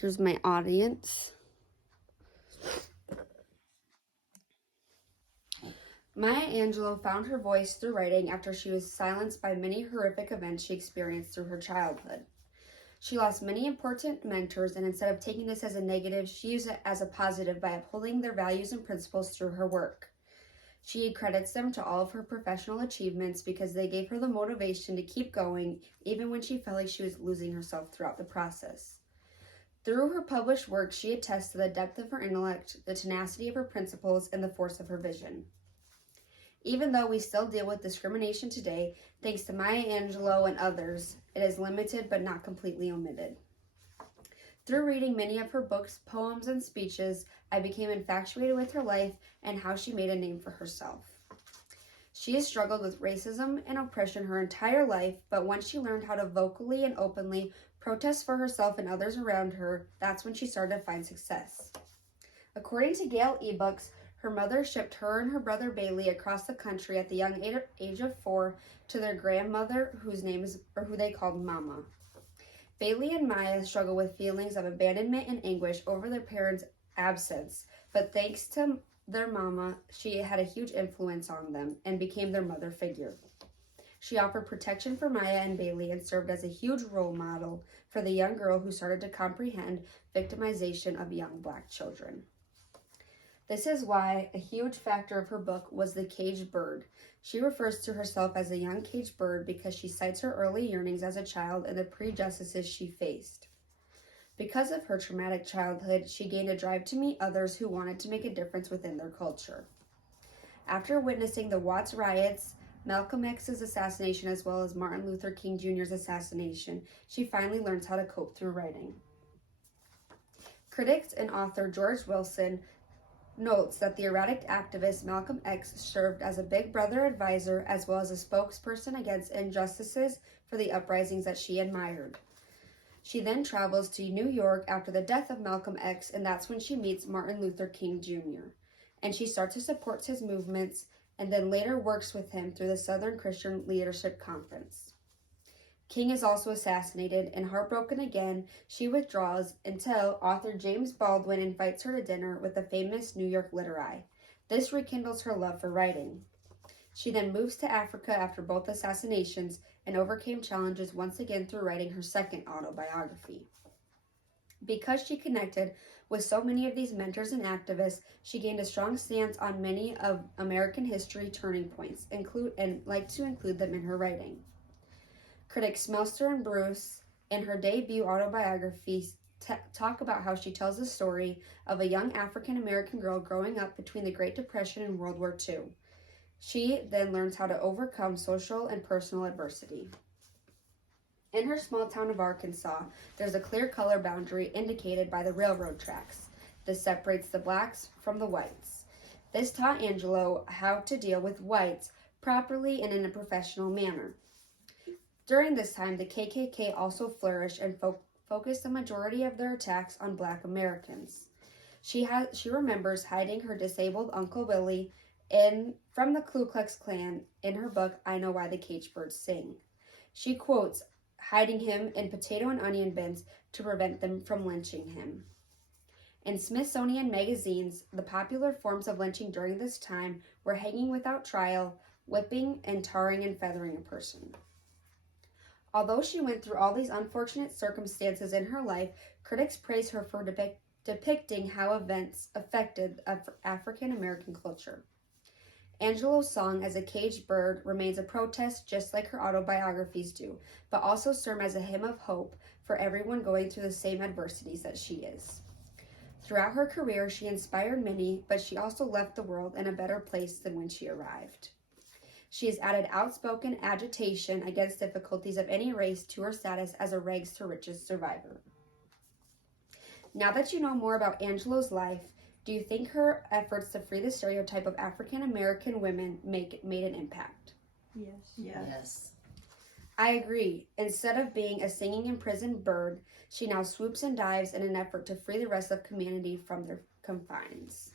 Here's my audience. Maya Angelou found her voice through writing after she was silenced by many horrific events she experienced through her childhood. She lost many important mentors, and instead of taking this as a negative, she used it as a positive by upholding their values and principles through her work. She credits them to all of her professional achievements because they gave her the motivation to keep going, even when she felt like she was losing herself throughout the process. Through her published work, she attests to the depth of her intellect, the tenacity of her principles, and the force of her vision. Even though we still deal with discrimination today, thanks to Maya Angelou and others, it is limited but not completely omitted. Through reading many of her books, poems, and speeches, I became infatuated with her life and how she made a name for herself. She has struggled with racism and oppression her entire life, but once she learned how to vocally and openly protest for herself and others around her, that's when she started to find success. According to Gale eBooks, her mother shipped her and her brother Bailey across the country at the young age of 4 to their grandmother, who they called Mama. Bailey and Maya struggle with feelings of abandonment and anguish over their parents' absence, but thanks to their mama, she had a huge influence on them and became their mother figure. She offered protection for Maya and Bailey and served as a huge role model for the young girl who started to comprehend victimization of young Black children. This is why a huge factor of her book was the caged bird. She refers to herself as a young caged bird because she cites her early yearnings as a child and the prejudices she faced. Because of her traumatic childhood, she gained a drive to meet others who wanted to make a difference within their culture. After witnessing the Watts riots, Malcolm X's assassination, as well as Martin Luther King Jr.'s assassination, she finally learns how to cope through writing. Critics and author George Wilson notes that the erratic activist Malcolm X served as a big brother advisor as well as a spokesperson against injustices for the uprisings that she admired. She then travels to New York after the death of Malcolm X, and that's when she meets Martin Luther King Jr. And she starts to support his movements and then later works with him through the Southern Christian Leadership Conference. King is also assassinated, and heartbroken again, she withdraws until author James Baldwin invites her to dinner with the famous New York literati. This rekindles her love for writing. She then moves to Africa after both assassinations and overcame challenges once again through writing her second autobiography. Because she connected with so many of these mentors and activists, she gained a strong stance on many of American history turning points, and like to include them in her writing. Critics Smeltzer and Bruce, in her debut autobiography, talk about how she tells the story of a young African-American girl growing up between the Great Depression and World War II. She then learns how to overcome social and personal adversity. In her small town of Arkansas, there's a clear color boundary indicated by the railroad tracks. This separates the blacks from the whites. This taught Angelou how to deal with whites properly and in a professional manner. During this time, the KKK also flourished and focused the majority of their attacks on Black Americans. She remembers hiding her disabled Uncle Willie from the Ku Klux Klan in her book, I Know Why the Caged Birds Sing. She quotes hiding him in potato and onion bins to prevent them from lynching him. In Smithsonian magazines, the popular forms of lynching during this time were hanging without trial, whipping, and tarring and feathering a person. Although she went through all these unfortunate circumstances in her life, critics praise her for depicting how events affected African American culture. Angelou's song As a Caged Bird remains a protest just like her autobiographies do, but also serve as a hymn of hope for everyone going through the same adversities that she is. Throughout her career, she inspired many, but she also left the world in a better place than when she arrived. She has added outspoken agitation against difficulties of any race to her status as a rags to riches survivor. Now that you know more about Angelou's life, do you think her efforts to free the stereotype of African American women made an impact? Yes. I agree. Instead of being a singing imprisoned bird, she now swoops and dives in an effort to free the rest of humanity from their confines.